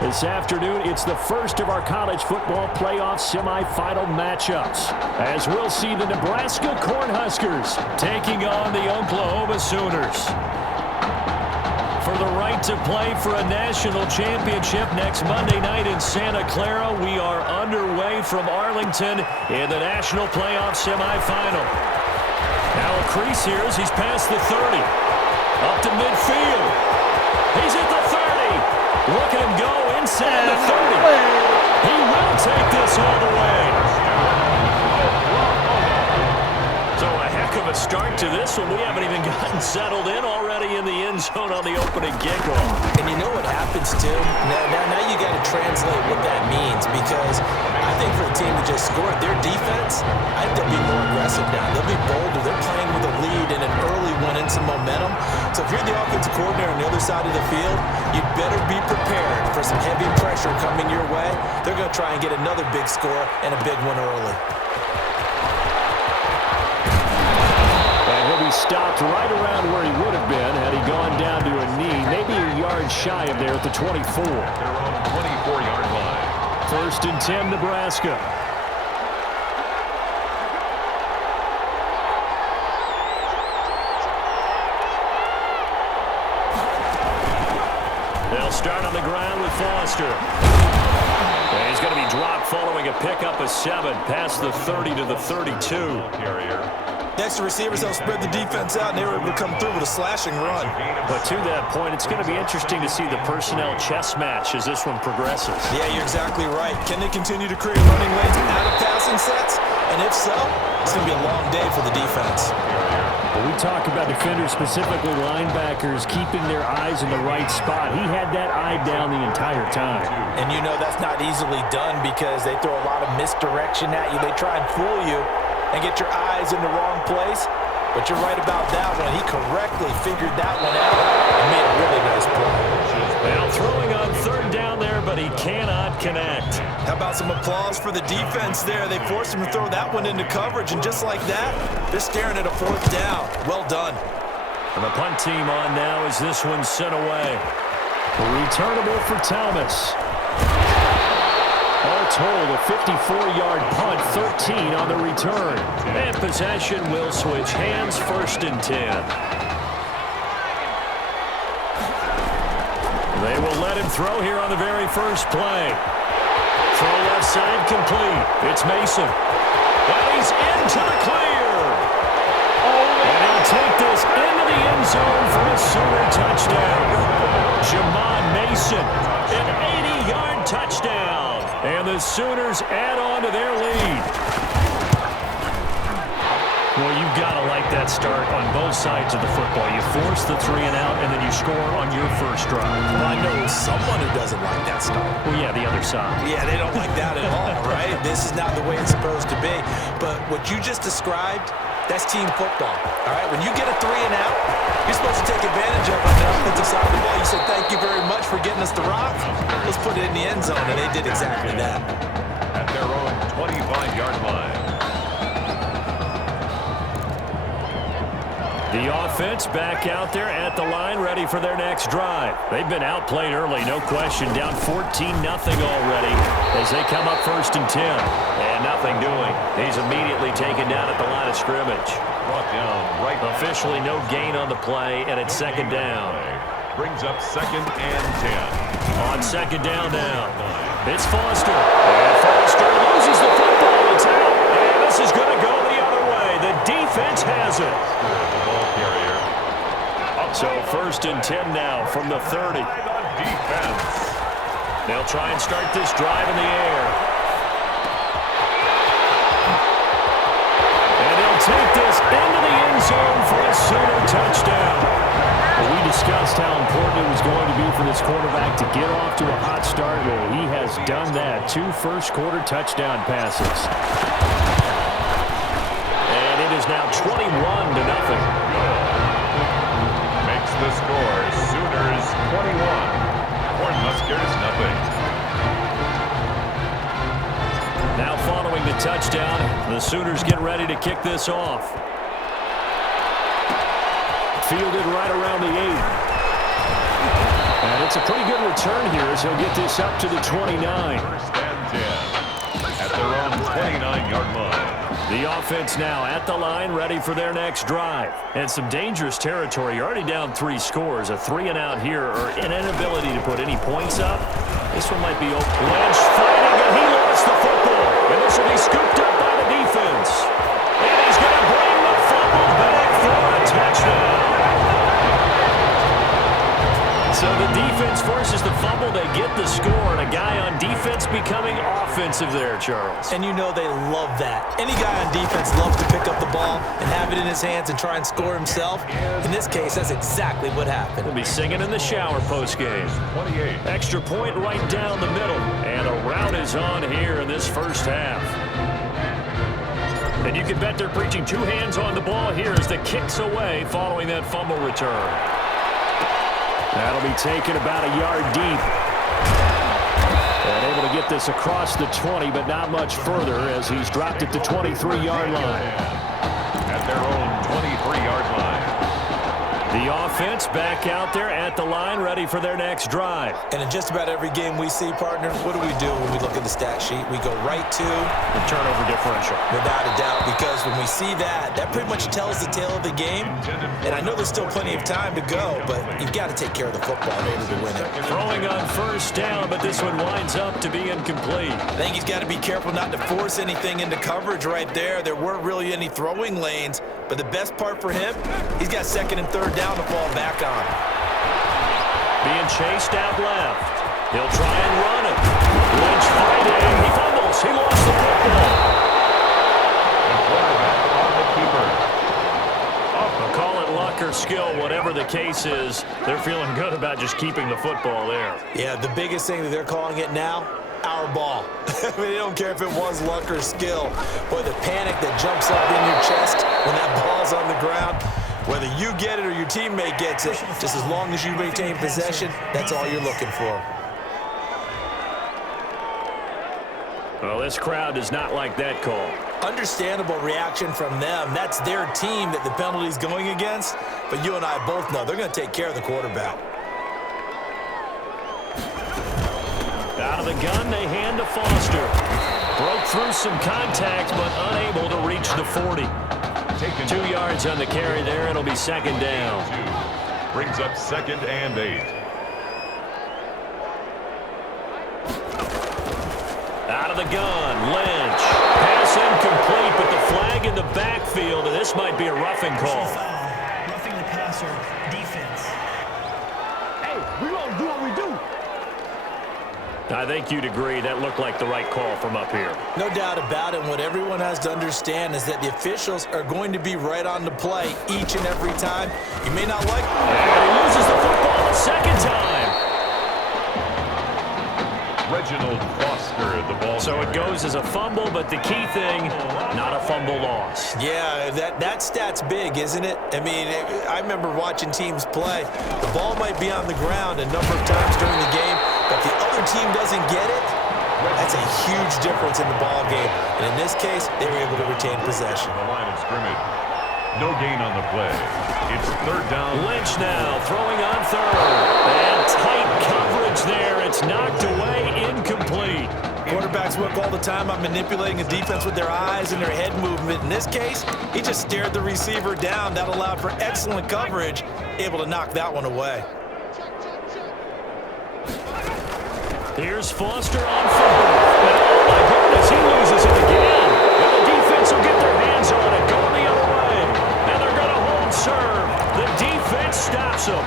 This afternoon, it's the first of our college football playoff semifinal matchups, as we'll see the Nebraska Cornhuskers taking on the Oklahoma Sooners. For the right to play for a national championship next Monday night in Santa Clara, we are underway from Arlington in the national playoff semifinal. Now a crease here as he's past the 30. Up to midfield. He's at the 30. Look at him go inside the 30. He will take this all the way. So a heck of a start to this one. We haven't even gotten settled in already in the end zone on the opening kickoff. And you know what happens, too? Now you got to translate what that means, because I think for a team to just score, their defense, I think they'll be more aggressive now. They'll be bolder. They're playing with a lead and an early one and some momentum. So if you're the offensive coordinator on the other side of the field, you better be prepared for some heavy pressure coming your way. They're going to try and get another big score and a big one early. And he'll be stopped right around where he would have been had he gone down to a knee, maybe a yard shy of there at the 24. They're on the 24-yard line. 1st and 10, Nebraska. They'll start on the ground with Foster. And he's going to be dropped following a pickup of 7 past the 30 to the 32. Carrier. Next, the receivers don't spread the defense out, and they were able to come through with a slashing run. But to that point, it's going to be interesting to see the personnel chess match as this one progresses. Yeah, you're exactly right. Can they continue to create running lanes out of passing sets? And if so, it's going to be a long day for the defense. When we talk about defenders, specifically linebackers, keeping their eyes in the right spot, he had that eye down the entire time. And you know that's not easily done because they throw a lot of misdirection at you. They try and fool you and get your eyes in the wrong place. But you're right about that one. He correctly figured that one out and made a really nice play. Now throwing on 3rd down there, but he cannot connect. How about some applause for the defense there? They forced him to throw that one into coverage, and just like that, they're staring at a 4th down. Well done. And the punt team on now as this one's sent away. Returnable for Thomas. All told, a 54-yard punt, 13 on the return. And possession will switch hands, 1st and 10. They will let him throw here on the very first play. Throw left side complete. It's Mason. And he's into the clear. And he'll take this into the end zone for a Sooner touchdown. Jamon Mason, an 80-yard touchdown. And the Sooners add on to their lead. Well, you've got to like that start on both sides of the football. You force the 3 and out, and then you score on your first drive. Well, I know someone who doesn't like that start. Well, yeah, the other side. Yeah, they don't like that at all, right? This is not the way it's supposed to be. But what you just described, that's team football, all right? When you get a 3 and out, you're supposed to take advantage of it on the offensive side of the ball. You say, thank you very much for getting us the rock. Let's put it in the end zone, and they did exactly that. At their own 25-yard line. The offense back out there at the line, ready for their next drive. They've been outplayed early, no question. Down 14-0 already as they come up 1st and 10. And nothing doing. He's immediately taken down at the line of scrimmage. Brought down right. Officially no gain on the play, and it's 2nd down. Brings up 2nd and 10. On 2nd down now, it's Foster. And Foster loses the football. It's out. And this is going to go the other way. The defense has it. So 1st and 10 now from the 30. Defense. They'll try and start this drive in the air. And they'll take this into the end zone for a Sooner touchdown. Well, we discussed how important it was going to be for this quarterback to get off to a hot start. Well, he has done that. 2 first-quarter touchdown passes. And it is now 21-0. The score, Sooners 21, Cornhuskers nothing. Now following the touchdown, the Sooners get ready to kick this off. Fielded right around the 8. And it's a pretty good return here as he'll get this up to the 29. First and 10 at their own 29-yard line. The offense now at the line, ready for their next drive. And some dangerous territory. You're already down 3 scores. A 3-and-out here, or an inability to put any points up. This one might be open. Lynch fighting, and he lost the football. And this will be scooped up by the defense. And he's going to bring the fumble back for a touchdown. So the defense forces the fumble. They get the score, and a guy on defense becoming offensive there, Charles. And you know they love that. Any guy on defense loves to pick up the ball and have it in his hands and try and score himself. In this case, that's exactly what happened. He'll be singing in the shower postgame. 28. Extra point right down the middle. And a rout is on here in this first half. And you can bet they're preaching 2 hands on the ball here as the kick's away following that fumble return. That'll be taken about a yard deep. And able to get this across the 20, but not much further as he's dropped at the 23-yard line. At their own 23-yard line. The offense back out there at the line, ready for their next drive. And in just about every game we see, partner, what do we do when we look at the stat sheet? We go right to the turnover differential. Without a doubt, because when we see that, that pretty much tells the tale of the game. And I know there's still plenty of time to go, but you've got to take care of the football in order to win it. Throwing on first down, but this one winds up to be incomplete. I think he's got to be careful not to force anything into coverage right there. There weren't really any throwing lanes, but the best part for him, he's got 2nd and 3rd down to fall back on. Being chased out left. He'll try and run it. Lynch fighting. He fumbles. He lost the football. The quarterback on the keeper. I'll call it luck or skill, whatever the case is. They're feeling good about just keeping the football there. Yeah, the biggest thing that they're calling it now, our ball. I mean, they don't care if it was luck or skill. Boy, the panic that jumps up in your chest when that ball's on the ground, whether you get it or your teammate gets it, just as long as you maintain possession, that's all you're looking for. Well, this crowd does not like that call. Understandable reaction from them. That's their team that the penalty's going against. But you and I both know they're going to take care of the quarterback. Out of the gun, they hand to Foster. Broke through some contact, but unable to reach the 40. 2 yards on the carry there. It'll be 2nd down. Brings up 2nd and 8. Out of the gun, Lynch. Pass incomplete, but the flag in the backfield, and this might be a roughing call. Roughing the passer, defense. Hey, we gonna do what we do. I think you'd agree that looked like the right call from up here. No doubt about it. What everyone has to understand is that the officials are going to be right on the play each and every time. You may not like it. And he loses the football a 2nd time. Reginald Foster, the ball. So it goes as a fumble, but the key thing, not a fumble loss. Yeah, that stat's big, isn't it? I mean, I remember watching teams play. The ball might be on the ground a number of times during the game, but if the other team doesn't get it, that's a huge difference in the ball game. And in this case, they were able to retain possession. The line of scrimmage. No gain on the play. It's 3rd down. Lynch now throwing on 3rd. And tight coverage there. It's knocked away, incomplete. Quarterbacks work all the time on manipulating a defense with their eyes and their head movement. In this case, he just stared the receiver down. That allowed for excellent coverage, able to knock that one away. Here's Foster on 4th. And oh my goodness, he loses it again. And the defense will get their hands on it, going the other way. And they're going to hold serve. The defense stops him.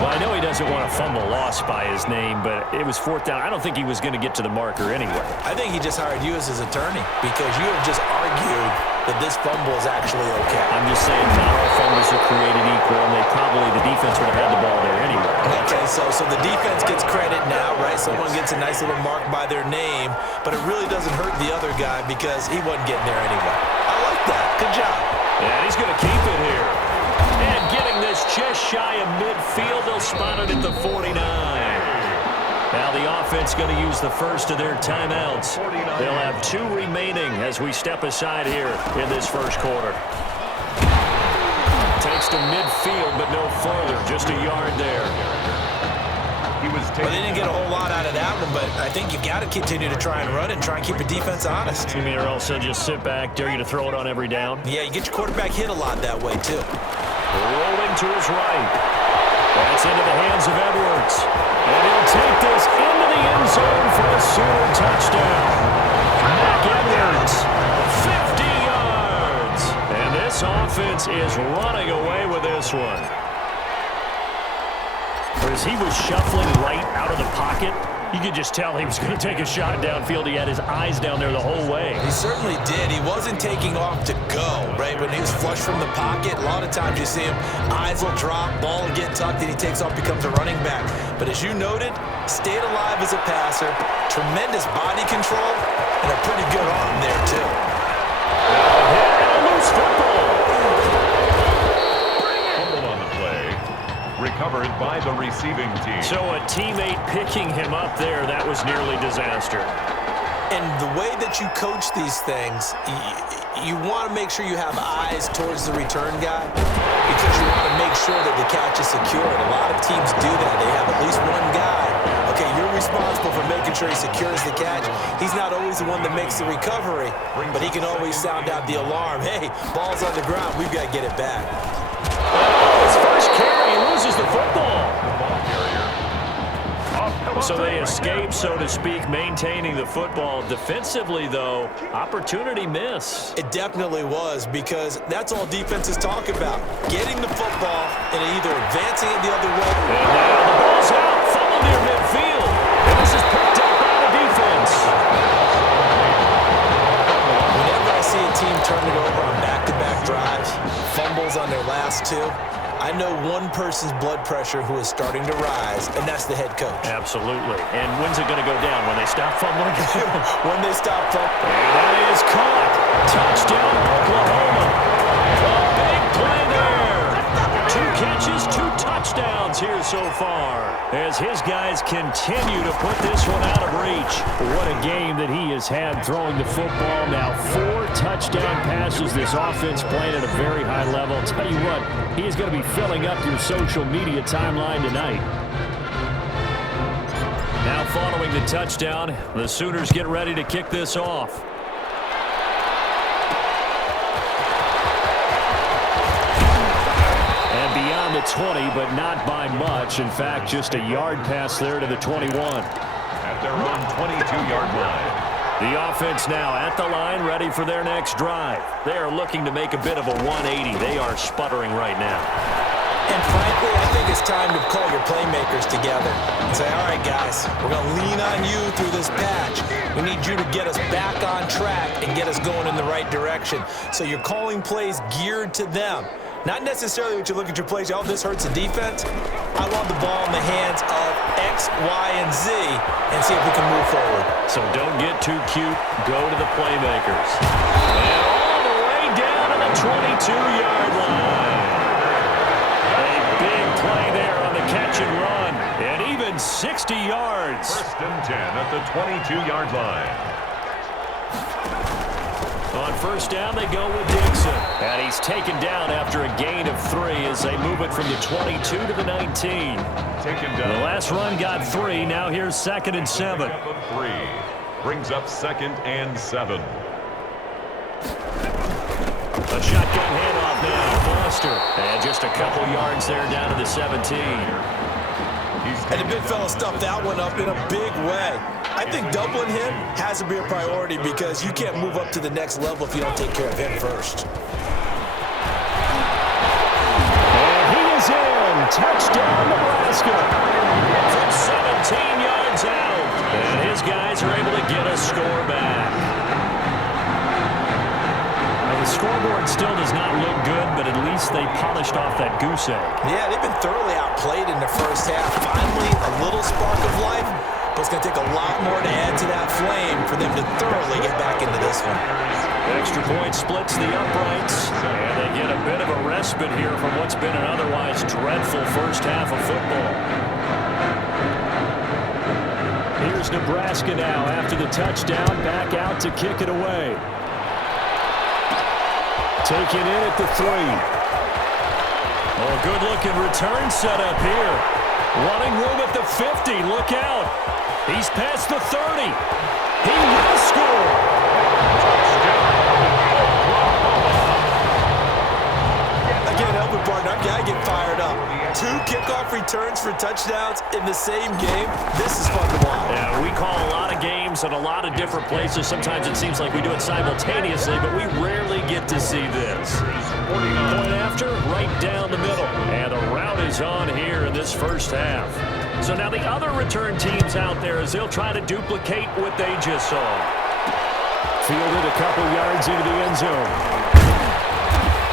Well, I know he doesn't want a fumble lost by his name, but it was 4th down. I don't think he was going to get to the marker anyway. I think he just hired you as his attorney because you have just argued that this fumble is actually okay. I'm just saying not all fumbles are created equal, and the defense would have had the ball there anyway. Okay, so the defense gets credit now, right? Someone gets a nice little mark by their name, but it really doesn't hurt the other guy because he wasn't getting there anyway. I like that. Good job. Yeah, he's going to keep it here. And getting this just shy of midfield, they'll spot it at the 49. Now the offense going to use the first of their timeouts. They'll have 2 remaining as we step aside here in this first quarter. Takes to midfield, but no further. Just a yard there. He was Well, they didn't get a whole lot out of that one, but I think you've got to continue to try and run and try and keep your defense honest. You mean or else they'll just sit back, dare you to throw it on every down? Yeah, you get your quarterback hit a lot that way, too. Rolling to his right. That's into the hands of Edwards. And he'll take this into the end zone for a Sooner touchdown. Mac Edwards, 50 yards. And this offense is running away with this one. As he was shuffling right out of the pocket, you could just tell he was going to take a shot downfield. He had his eyes down there the whole way. He certainly did. He wasn't taking off to go, right? When he was flush from the pocket, a lot of times you see him, eyes will drop, ball will get tucked, and he takes off, becomes a running back. But as you noted, stayed alive as a passer, tremendous body control, and a pretty good arm there, too. And a loose football. Recovered by the receiving team. So a teammate picking him up there, that was nearly disaster. And the way that you coach these things, you want to make sure you have eyes towards the return guy because you want to make sure that the catch is secured. A lot of teams do that. They have at least one guy. Okay, you're responsible for making sure he secures the catch. He's not always the one that makes the recovery, but he can always sound out the alarm. Hey, ball's on the ground. We've got to get it back. His first carry, loses the football. So they escape, so to speak, maintaining the football. Defensively, though, opportunity miss. It definitely was, because that's all defenses talk about. Getting the football and either advancing it the other way. And now the ball's out, fumble near midfield. And this is picked up by the defense. Whenever I see a team turn it over on back-to-back drives, fumbles on their last two, I know one person's blood pressure who is starting to rise, and that's the head coach. Absolutely. And when's it going to go down? When they stop fumbling? When they stop fumbling. And that is caught. Touchdown, Oklahoma. A big play there. 2 catches, 2 touchdowns here so far, as his guys continue to put this one out of reach. What a game that he has had throwing the football. Now 4 touchdown passes. This offense playing at a very high level. I'll tell you what, he is going to be filling up your social media timeline tonight. Now following the touchdown, the Sooners get ready to kick this off. Beyond the 20, but not by much. In fact, just a yard pass there to the 21. At their own 22-yard line. The offense now at the line, ready for their next drive. They are looking to make a bit of a 180. They are sputtering right now. And frankly, I think it's time to call your playmakers together and say, all right, guys, we're going to lean on you through this patch. We need you to get us back on track and get us going in the right direction. So you're calling plays geared to them. Not necessarily what you look at your plays, oh, this hurts the defense. I want the ball in the hands of X, Y, and Z and see if we can move forward. So don't get too cute. Go to the playmakers. And all the way down to the 22-yard line. A big play there on the catch and run. And even 60 yards. 1st and 10 at the 22-yard line. On 1st down, they go with Dixon. And he's taken down after a gain of 3 as they move it from the 22 to the 19. Taken down. The last run got 3. Now here's 2nd and 7. 3. Brings up 2nd and 7. A shotgun handoff now. Foster. And just a couple yards there down to the 17. And the big fella stuffed that one up in a big way. I think doubling him has to be a priority because you can't move up to the next level if you don't take care of him first. And he is in. Touchdown, Nebraska. From 17 yards out. And his guys are able to get a score back. Now, the scoreboard still does not look good, but at least they polished off that goose egg. Yeah, they've been thoroughly outplayed in the first half. Finally, a little spark of life. But it's going to take a lot more to add to that flame for them to thoroughly get back into this one. Extra point splits the uprights, and they get a bit of a respite here from what's been an otherwise dreadful first half of football. Here's Nebraska now after the touchdown, back out to kick it away. Taken in at the 3. Oh, good-looking return set up here. Running room at the 50. Look out. He's past the 30. He will score. Again, help me, partner. I get fired up. 2 kickoff returns for touchdowns in the same game. This is fun to watch. Yeah, we call a lot of games in a lot of different places. Sometimes it seems like we do it simultaneously, but we rarely get to see this. Point after, right down the middle. And the route is on here in this first half. So now the other return teams out there as they'll try to duplicate what they just saw. Fielded a couple yards into the end zone.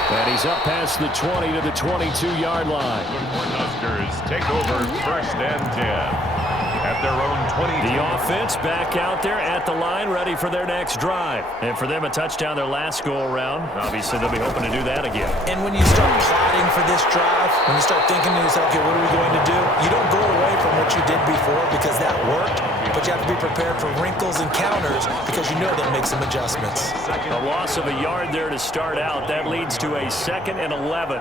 And he's up past the 20 to the 22-yard line. The Cornhuskers take over 1st and 10 at their own 20. The offense back out there at the line, ready for their next drive. And for them, a touchdown their last go-around. Obviously, they'll be hoping to do that again. And when you start plotting for this drive, when you start thinking to yourself, okay, what are we going to do? You don't go away from what you did before because that worked, but you have to be prepared for wrinkles and counters because you know they'll make some adjustments. A loss of a yard there to start out. That leads to a 2nd and 11.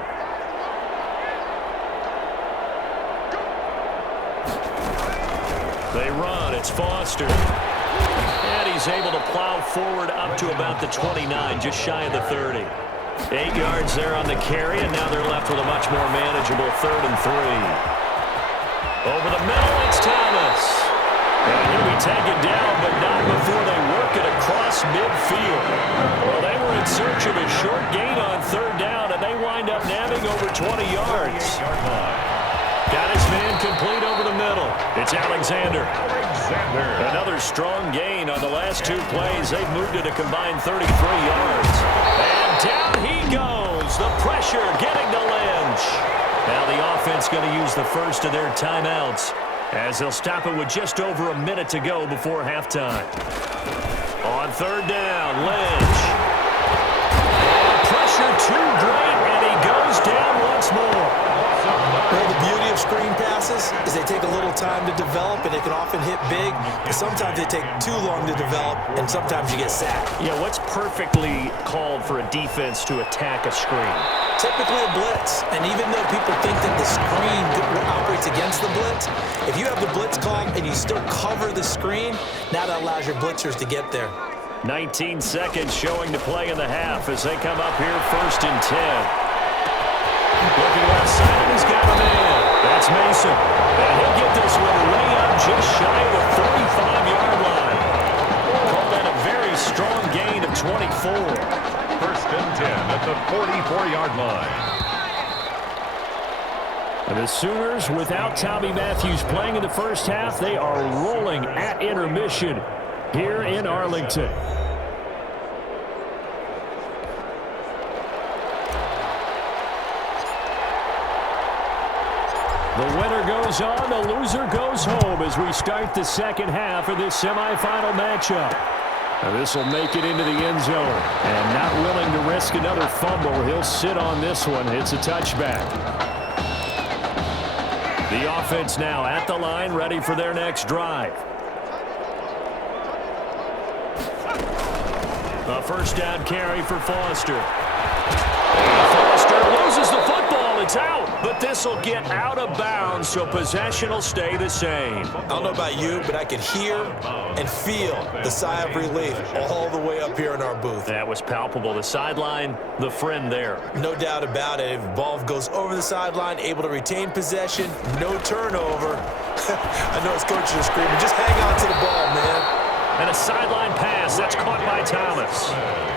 They run. It's Foster. And he's able to plow forward up to about the 29, just shy of the 30. 8 yards there on the carry, and now they're left with a much more manageable 3rd and 3. Over the middle, it's Thomas. And he'll be taken down, but not before they work it across midfield. Well, they were in search of a short gain on 3rd down, and they wind up nabbing over 20 yards. Got his man complete over the middle. It's Alexander. Another strong gain on the last 2 plays. They've moved it a combined 33 yards. And down he goes. The pressure getting to Lynch. Now the offense going to use the first of their timeouts as they'll stop it with just over a minute to go before halftime. On 3rd down, Lynch. Pressure too great, and he goes down once more. Well, the beauty of screen passes is they take a little time to develop, and they can often hit big. But sometimes they take too long to develop, and sometimes you get sacked. Yeah, what's perfectly called for a defense to attack a screen? Typically a blitz, and even though people think that the screen operates against the blitz, if you have the blitz called and you still cover the screen, now that allows your blitzers to get there. 19 seconds showing to play in the half as they come up here 1st and 10. Looking left side, he's got a man. That's Mason. And he'll get this one way up just shy of the 35-yard line. Call that a very strong gain of 24. 1st and 10 at the 44-yard line. And the Sooners, without Tommy Matthews playing in the first half, they are rolling at intermission here in Arlington. The winner goes on, the loser goes home as we start the second half of this semifinal matchup. Now this will make it into the end zone. And not willing to risk another fumble, he'll sit on this one. It's a touchback. The offense now at the line, ready for their next drive. A 1st down carry for Foster. Foster loses the football. It's out, but this will get out of bounds, so possession will stay the same. I don't know about you, but I could hear and feel the sigh of relief all the way up here in our booth. That was palpable. The sideline, the friend there. No doubt about it. If the ball goes over the sideline, able to retain possession, no turnover. I know his coaches are screaming, just hang on to the ball, man. And a sideline pass. That's caught by Thomas.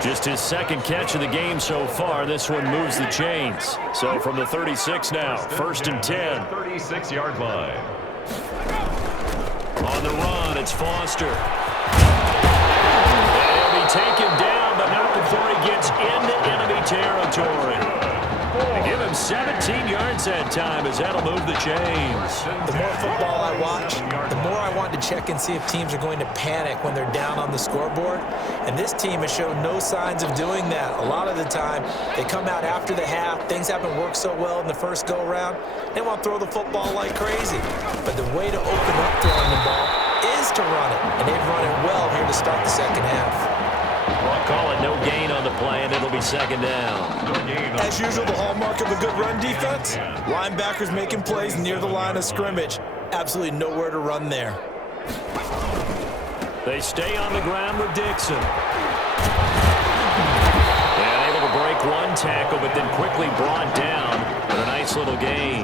Just his 2nd catch of the game so far. This one moves the chains. So from the 36 now, 1st and 10. 36-yard line. On the run, it's Foster. And he'll be taken down, but not before he gets into enemy territory. They give him 17 yards that time as that'll move the chains. The more football I watch, the more I want to check and see if teams are going to panic when they're down on the scoreboard. And this team has shown no signs of doing that. A lot of the time, they come out after the half. Things haven't worked so well in the first go-around. They want to throw the football like crazy. But the way to open up throwing the ball is to run it. And they've run it well here to start the second half. Well, call it no gain on the play, and it'll be second down. No gain on As usual, the hallmark of a good run defense, linebackers making plays near the line of scrimmage. Absolutely nowhere to run there. They stay on the ground with Dixon. And able to break one tackle, but then quickly brought down with a nice little gain.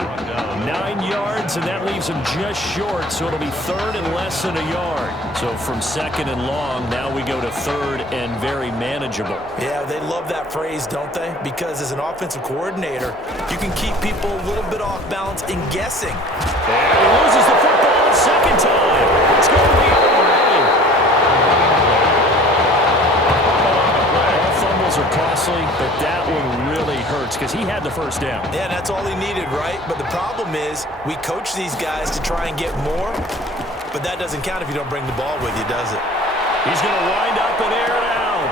9 yards, and that leaves him just short, so it'll be third and less than a yard. So from second and long, now we go to third and very manageable. Yeah, they love that phrase, don't they? Because as an offensive coordinator, you can keep people a little bit off balance in guessing. And he loses the football a second time. It's going the other way. All fumbles are costly, but that one really hurts because he had the first down. Yeah, that's all he needed, right? But the problem is we coach these guys to try and get more, but that doesn't count if you don't bring the ball with you, does it? He's going to wind up and air it out.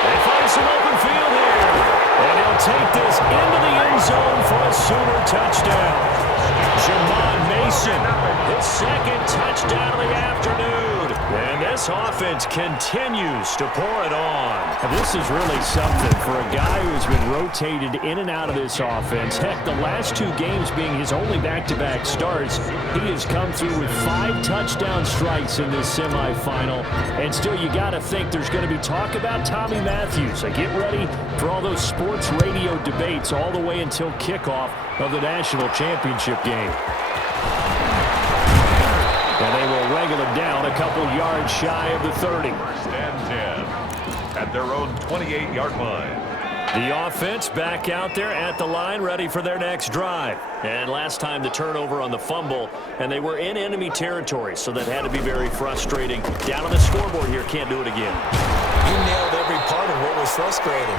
They find some open field here. And he'll take this into the end zone for a Sooner touchdown. Jamon Mason, his second touchdown of the afternoon. And this offense continues to pour it on. And this is really something for a guy who's been rotated in and out of this offense. Heck, the last 2 games being his only back-to-back starts, he has come through with 5 touchdown strikes in this semifinal. And still, you got to think there's going to be talk about Tommy Matthews. So get ready for all those sports radio debates all the way until kickoff of the national championship game. And they will wrangle him down a couple yards shy of the 30. First and 10 at their own 28-yard line. The offense back out there at the line, ready for their next drive. And last time the turnover on the fumble, and they were in enemy territory, so that had to be very frustrating. Down on the scoreboard here, can't do it again. You nailed every part of what was frustrating.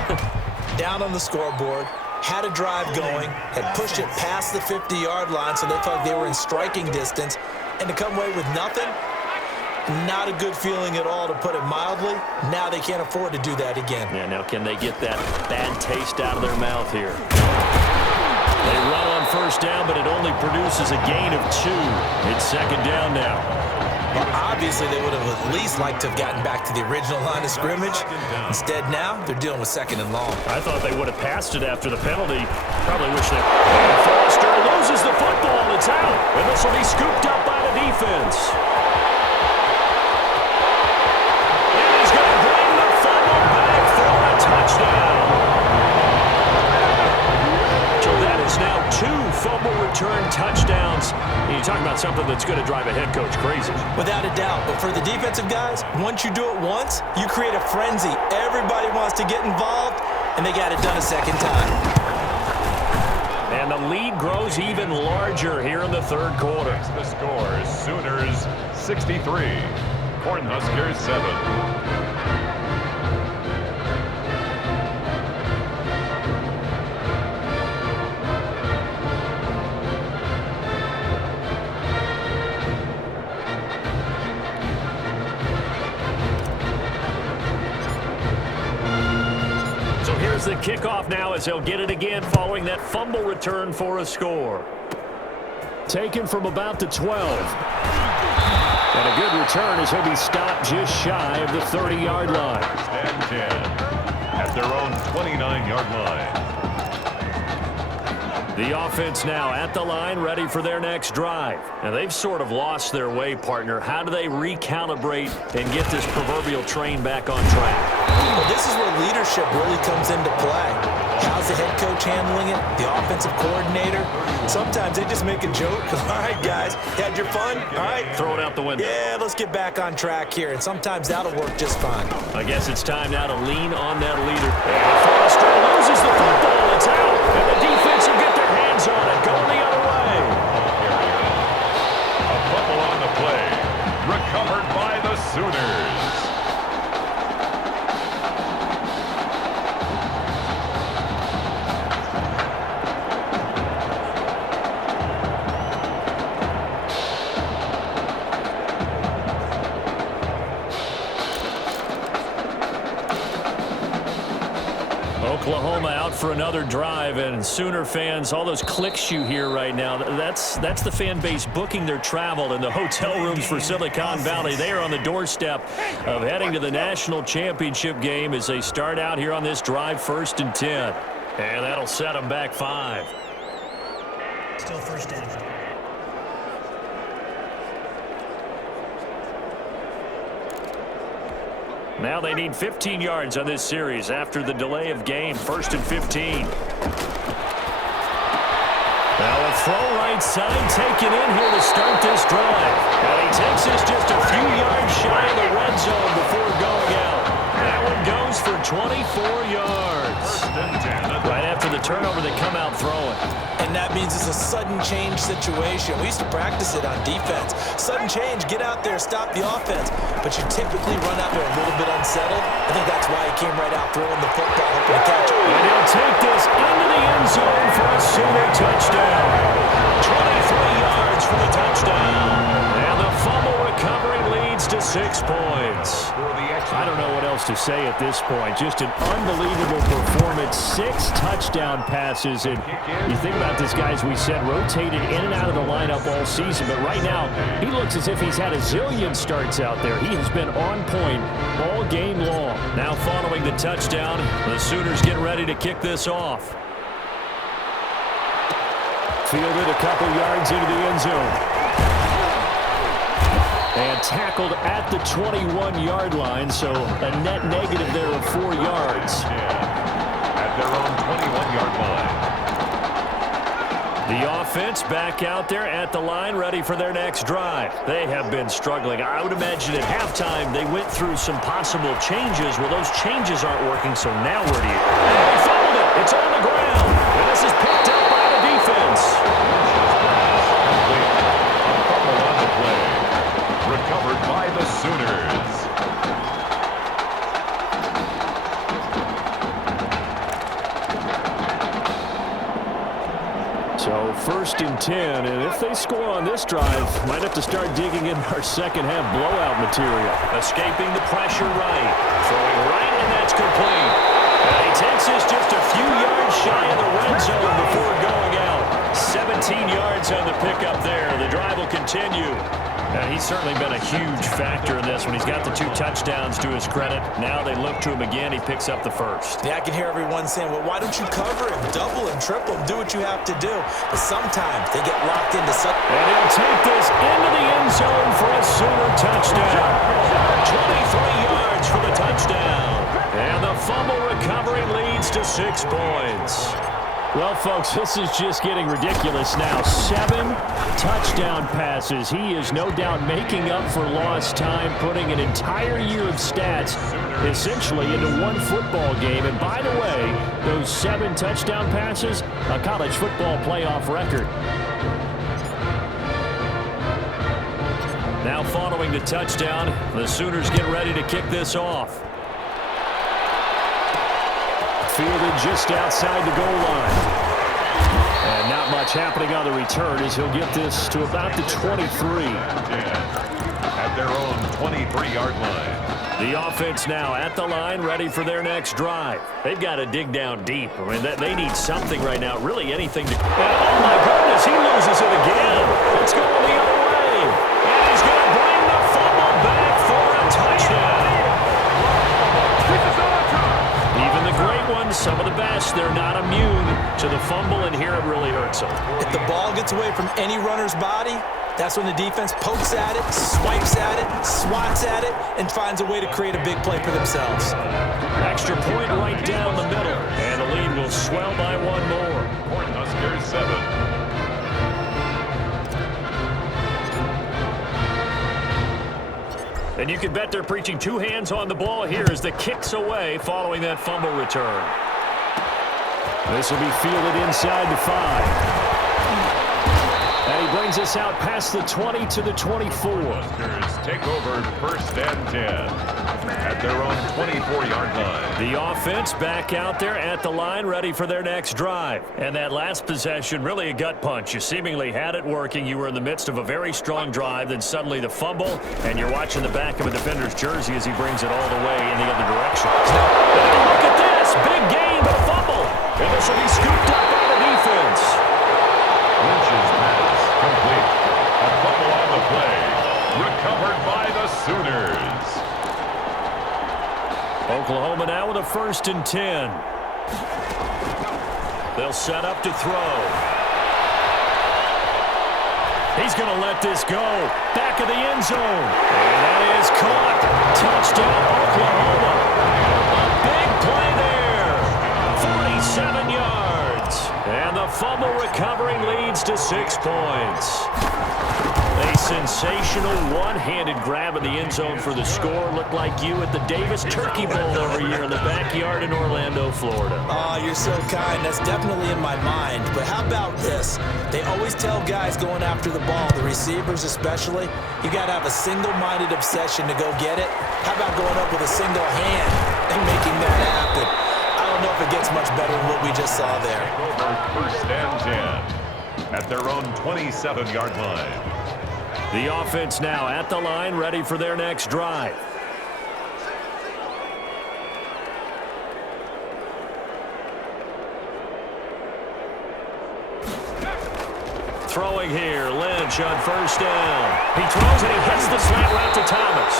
Down on the scoreboard, had a drive going, had pushed it past the 50-yard line, so they thought they were in striking distance, and to come away with nothing, not a good feeling at all, to put it mildly. Now they can't afford to do that again. Yeah, now can they get that bad taste out of their mouth here? They run on first down, but it only produces a gain of 2. It's second down now. Well, obviously, they would have at least liked to have gotten back to the original line of scrimmage. Instead, now they're dealing with second and long. I thought they would have passed it after the penalty. Probably wish they... And Foster loses the football. It's out. And this will be scooped up by the defense. And he's going to bring the fumble back for a touchdown. So that is now 2 fumble return touchdowns. You talk about something that's going to drive a head coach crazy. Without a doubt. But for the defensive guys, once you do it once, you create a frenzy. Everybody wants to get involved, and they got it done a second time. And the lead grows even larger here in the third quarter. The score is Sooners 63, Cornhuskers 7. Here's the kickoff now as he'll get it again following that fumble return for a score. Taken from about the 12. And a good return as he'll be stopped just shy of the 30-yard line. And 10 at their own 29-yard line. The offense now at the line, ready for their next drive. And they've sort of lost their way, partner. How do they recalibrate and get this proverbial train back on track? Well, this is where leadership really comes into play. How's the head coach handling it? The offensive coordinator? Sometimes they just make a joke. All right, guys, you had your fun? All right. Throw it out the window. Yeah, let's get back on track here. And sometimes that'll work just fine. I guess it's time now to lean on that leader. And Foster loses the football. It's out. And the defense will get their hands on it. Going the other way. A fumble on the play. Recovered by the Sooners. Oklahoma Oklahoma out for another drive, and Sooner fans, all those clicks you hear right now, that's the fan base booking their travel and the hotel rooms for Silicon Valley. They are on the doorstep of heading to the national championship game as they start out here on this drive, 1st and 10. And that'll set them back 5. Still first down. Now they need 15 yards on this series after the delay of game. 1st and 15. Now a throw right side taken in here to start this drive. And he takes this just a few yards shy of the red zone before going out. That one goes for 24 yards. Right after the turnover, they come out throwing. And that means it's a sudden change situation. We used to practice it on defense. Sudden change, get out there, stop the offense. But you typically run out there a little bit unsettled. I think that's why he came right out throwing the football, hoping to catch it. And he'll take this into the end zone for a Sooner touchdown. 23 yards for the touchdown. And the fumble recovery leads to 6 points. I don't know what else to say at this point. Just an unbelievable performance. 6 touchdown passes. And you think about this guy, as we said, rotated in and out of the lineup all season. But right now, he looks as if he's had a zillion starts out there. He has been on point all game long. Now following the touchdown, the Sooners get ready to kick this off. Fielded a couple yards into the end zone. And tackled at the 21-yard line, so a net negative there of 4 yards. At their own 21-yard line. The offense back out there at the line, ready for their next drive. They have been struggling. I would imagine at halftime they went through some possible changes. Well, those changes aren't working, so now where do you... And they fumbled it. It's on the ground. And this is picked up by the defense. A fumble on the play. Recovered by the Sooners. So 1st and 10, and if they score on this drive, might have to start digging in our second half blowout material. Escaping the pressure right. Throwing right, and that's complete. And he takes this just a few yards shy of the red zone before going out. 17 yards on the pickup there. The drive will continue. He's certainly been a huge factor in this one. He's got the 2 touchdowns to his credit. Now they look to him again. He picks up the 1st. Yeah, I can hear everyone saying, well, why don't you cover him, double him, triple him, do what you have to do. But sometimes they get locked into something. And he'll take this into the end zone for a Sooner touchdown. 23 yards for the touchdown. And the fumble recovery leads to 6 points. Well, folks, this is just getting ridiculous now. 7 touchdown passes. He is no doubt making up for lost time, putting an entire year of stats essentially into one football game. And by the way, those 7 touchdown passes, a college football playoff record. Now following the touchdown, the Sooners get ready to kick this off. Fielded just outside the goal line. And not much happening on the return as he'll get this to about the 23. At their own 23-yard line. The offense now at the line, ready for their next drive. They've got to dig down deep. I mean, they need something right now, really anything to... And oh, my goodness, he loses it again. It's going the other way. And he's going to bring the fumble back for a touchdown. Even the great ones, some of the best, they're not immune to the fumble, and here it really hurts them. If the ball gets away from any runner's body, that's when the defense pokes at it, swipes at it, swats at it, and finds a way to create a big play for themselves. Extra point right down the middle, and the lead will swell by 1 more. Cornhuskers 7. And you can bet they're preaching 2 hands on the ball here as the kick's away following that fumble return. This will be fielded inside the 5. And he brings us out past the 20 to the 24. Huskers take over 1st and 10 at their own 24-yard line. The offense back out there at the line, ready for their next drive. And that last possession, really a gut punch. You seemingly had it working. You were in the midst of a very strong drive, then suddenly the fumble, and you're watching the back of a defender's jersey as he brings it all the way in the other direction. And look at this. Big gain, but a fumble. And this will be scooped up by the defense. Lynch's pass complete. A fumble on the play. Recovered by the Sooners. Oklahoma now with a 1st and 10. They'll set up to throw. He's going to let this go. Back of the end zone. And that is caught. Touchdown, Oklahoma. A big play there. 47 yards. And the fumble recovering leads to 6 points. A sensational one-handed grab in the end zone for the score. Looked like you at the Davis Turkey Bowl every year in the backyard in Orlando, Florida. Oh, you're so kind. That's definitely in my mind. But how about this? They always tell guys going after the ball, the receivers especially, you got to have a single-minded obsession to go get it. How about going up with a single hand and making that happen? I don't know if it gets much better than what we just saw there. Over 1st and 10 at their own 27-yard line. The offense now at the line, ready for their next drive. Throwing here, Lynch on 1st down. He throws and he hits the slant route to Thomas.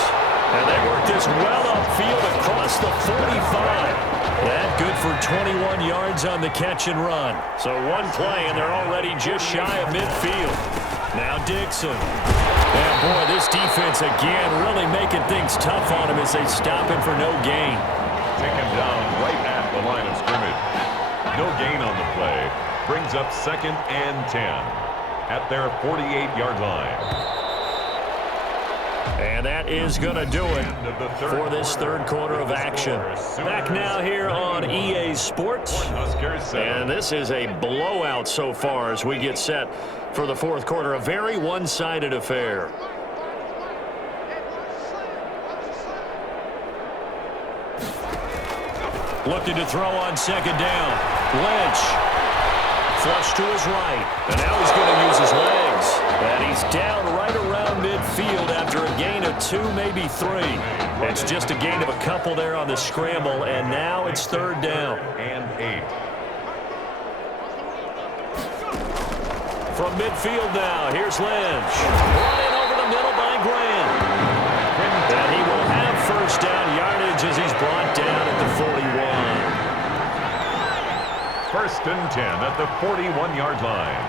And they work this well upfield across the 45. That good for 21 yards on the catch and run. So one play and they're already just shy of midfield. Now Dixon. And boy, this defense again really making things tough on him as they stop him for no gain. Taken down right at the line of scrimmage. No gain on the play. Brings up 2nd and 10 at their 48-yard line. And that is going to do it for this third quarter of action. Back now here on EA Sports. And this is a blowout so far as we get set for the fourth quarter. A very one-sided affair. Looking to throw on 2nd down. Lynch. Flush to his right. And now he's going to use his legs. And he's down right around midfield after a gain of 2, maybe 3. It's just a gain of a couple there on the scramble, and now it's 3rd down. And 8. From midfield now, here's Lynch. Running over the middle by Graham. And he will have 1st down yardage as he's brought down at the 41. 1st and 10 at the 41-yard line.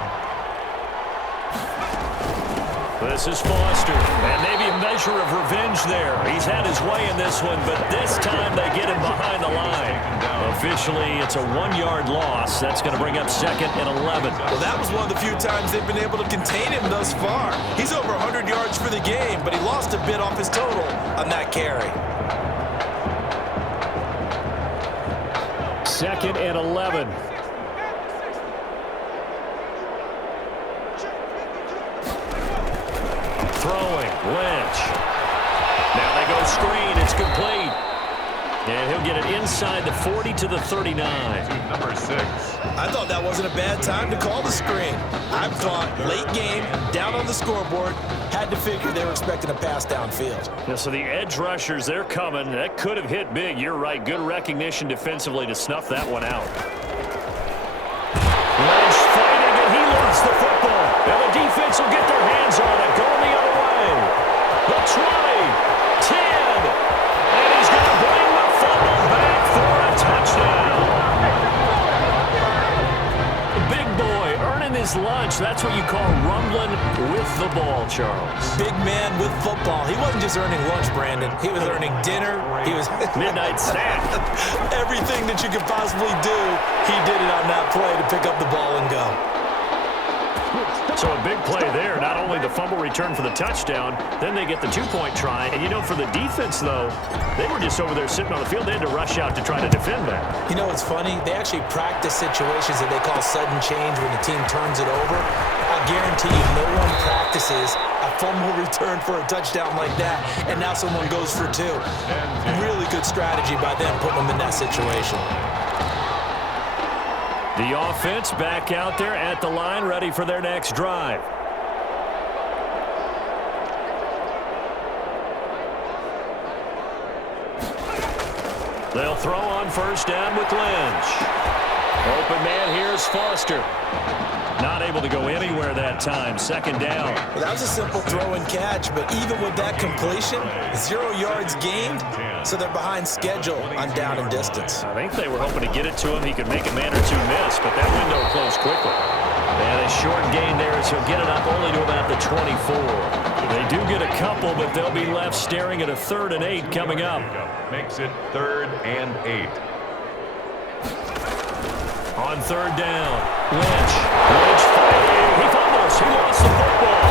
This is Foster, and maybe a measure of revenge there. He's had his way in this one, but this time they get him behind the line. Officially, it's a 1-yard loss. That's going to bring up 2nd and 11. Well, that was one of the few times they've been able to contain him thus far. He's over 100 yards for the game, but he lost a bit off his total on that carry. 2nd and 11. Throwing, Lynch. Now they go screen, it's complete. And he'll get it inside the 40 to the 39. Number 6. I thought that wasn't a bad time to call the screen. I thought late game, down on the scoreboard, had to figure they were expecting a pass downfield. Yeah, so the edge rushers, they're coming. That could have hit big. You're right. Good recognition defensively to snuff that one out. Lynch fighting, and he lost the football. And the defense will get their hands on it. Going the other way. The 20, 10, and he's going to bring the fumble back for a touchdown. The big boy earning his lunch. That's what you call rumbling with the ball, Charles. Big man with football. He wasn't just earning lunch, Brandon. He was earning dinner. He was midnight snack. Everything that you could possibly do, he did it on that play to pick up the ball and go. So a big play there. Not only the fumble return for the touchdown, then they get the 2-point try. And, you know, for the defense, though, they were just over there sitting on the field. They had to rush out to try to defend that. You know what's funny? They actually practice situations that they call sudden change when the team turns it over. I guarantee you no one practices a fumble return for a touchdown like that, and now someone goes for 2. Really good strategy by them putting them in that situation. The offense back out there at the line, ready for their next drive. They'll throw on 1st down with Lynch. Open man, here's Foster. Not able to go anywhere that time. Second down. Well, that was a simple throw and catch, but even with that completion, 0 yards gained, so they're behind schedule on down and distance. I think they were hoping to get it to him. He could make a man or two miss, but that window closed quickly. And a short gain there as he'll get it up only to about the 24. They do get a couple, but they'll be left staring at a 3rd and 8 coming up. Makes it 3rd and 8. On 3rd down, Lynch fighting. He fumbles. He lost the football.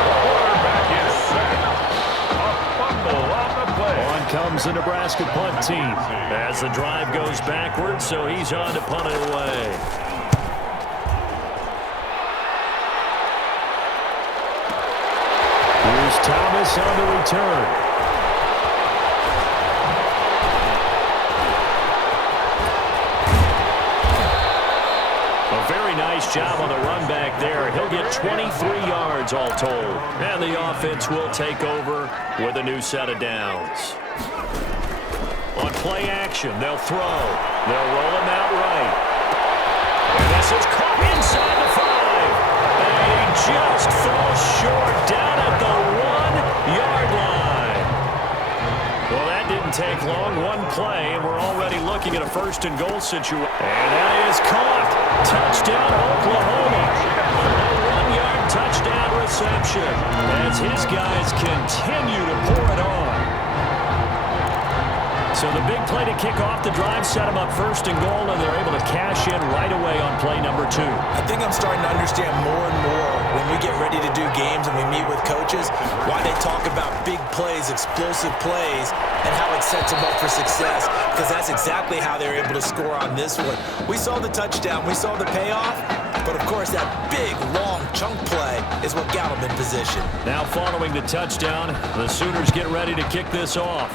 The quarterback is sacked. A fumble on the play. On comes the Nebraska punt team as the drive goes backwards, so he's on to punt it away. Here's Thomas on the return. Very nice job on the run back there. He'll get 23 yards all told. And the offense will take over with a new set of downs. On play action, they'll throw. They'll roll him out right. And this is caught inside the 5. And he just falls short down at the 1-yard line. Well, that didn't take long. One play, and we're already looking at a 1st and goal situation. And that is caught. Touchdown, Oklahoma. A 1-yard touchdown reception as his guys continue to pour it on. So the big play to kick off the drive set them up 1st and goal, and they're able to cash in right away on play number 2. I think I'm starting to understand more and more when we get ready to do games and we meet with coaches why they talk about big plays, explosive plays, and how it sets them up for success, because that's exactly how they're able to score on this one. We saw the touchdown. We saw the payoff. But, of course, that big, long chunk play is what got them in position. Now following the touchdown, the Sooners get ready to kick this off.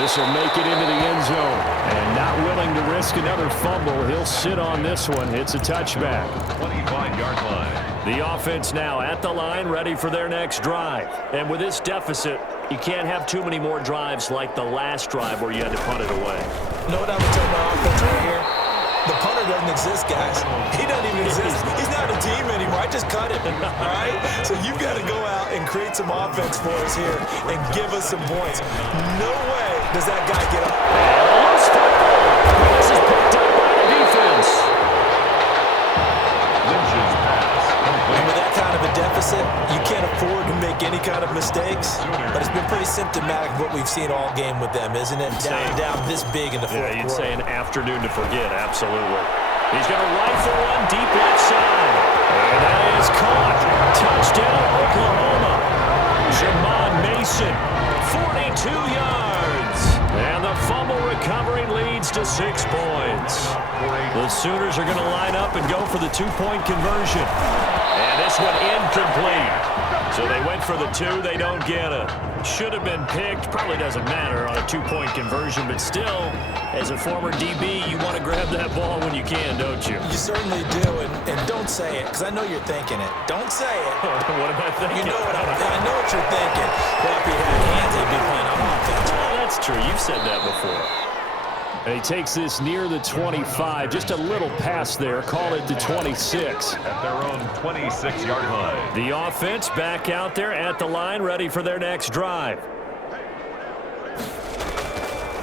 This will make it into the end zone. And not willing to risk another fumble, he'll sit on this one. It's a touchback. 25-yard line. The offense now at the line, ready for their next drive. And with this deficit, you can't have too many more drives like the last drive where you had to punt it away. You know what I would tell my offense right here? The punter doesn't exist, guys. He doesn't even exist. He's not a team anymore. I just cut him, all right? So you've got to go out and create some offense for us here and give us some points. No way does that guy get up. This is picked up by the defense. Lynch's pass. And with that kind of a deficit, you can't afford to make any kind of mistakes. But it's been pretty symptomatic of what we've seen all game with them, isn't it? Down this big in the fourth quarter. You'd say an afternoon to forget, absolutely. He's going to rifle one deep left side. And that is caught. Touchdown, Oklahoma. Jamon Mason, 42 yards. And the fumble recovery leads to 6 points. The Sooners are going to line up and go for the 2-point conversion. And this one incomplete. So they went for the 2. They don't get it. Should have been picked. Probably doesn't matter on a 2-point conversion. But still, as a former DB, you want to grab that ball when you can, don't you? You certainly do. And don't say it, because I know you're thinking it. Don't say it. What am I thinking? You know what I know what you're thinking. Well, if he had hands, he'd be playing on offense. Well, that's true. You've said that before. And he takes this near the 25. Just a little pass there. Call it the 26. At their own 26-yard line. The offense back out there at the line, ready for their next drive.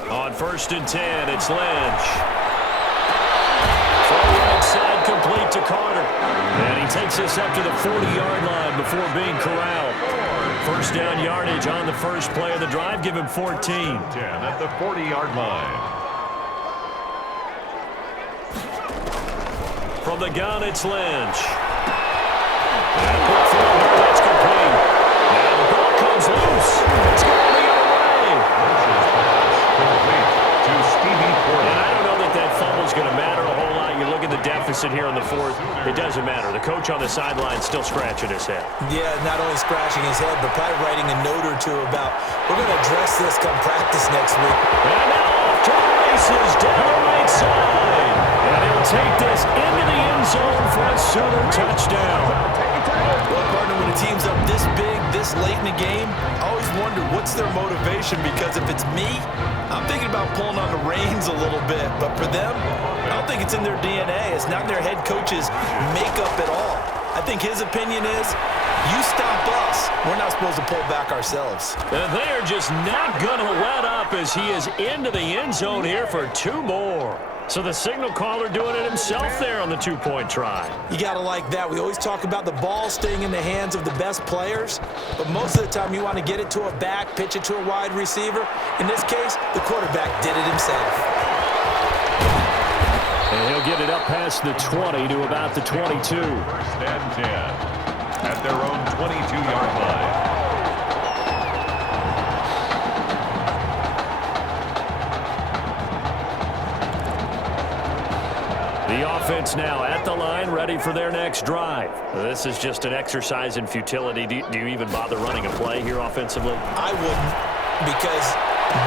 On 1st and 10, it's Lynch. From the right side, complete to Carter. And he takes this up to the 40-yard line before being corralled. 1st down yardage on the first play of the drive. Give him 14. 10 at the 40-yard line. From the gun, it's Lynch. And put forward, that's complete. Now the ball comes loose. It's going the other way. Lynch's pass complete to Stevie Porter. And I don't know that that fumble's going to matter a whole lot. You look at the deficit here in the 4th. It doesn't matter. The coach on the sideline still scratching his head. Yeah, not only scratching his head, but probably writing a note or two about, we're going to address this come practice next week. And now off to the races down the right side. And he'll take this into the end zone for a Sooner touchdown. Well, partner, when a team's up this big, this this late in the game, I always wonder what's their motivation, because if it's me, I'm thinking about pulling on the reins a little bit. But for them, I don't think it's in their DNA. It's not in their head coach's makeup at all. I think his opinion is, you stop us, we're not supposed to pull back ourselves. And they are just not going to let up as he is into the end zone here for 2 more. So the signal caller doing it himself there on the 2-point try. You got to like that. We always talk about the ball staying in the hands of the best players, but most of the time you want to get it to a back, pitch it to a wide receiver. In this case, the quarterback did it himself. And he'll get it up past the 20 to about the 22. First and 10 at their own 22-yard line. The offense now at the line, ready for their next drive. This is just an exercise in futility. Do you even bother running a play here offensively? I wouldn't, because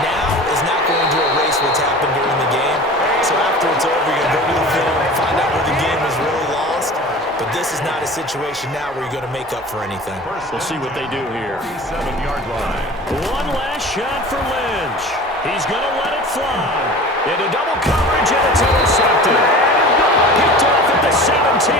now is not going to erase what's happened during the game. So after it's over, you're going to go to the film and find out where the game was really lost. But this is not a situation now where you're going to make up for anything. We'll see what they do here. 47-yard line. One last shot for Lynch. He's going to let it fly. Into double coverage, and it's intercepted. Picked off at the 17.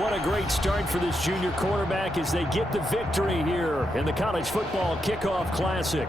What a great start for this junior quarterback as they get the victory here in the College Football Kickoff Classic.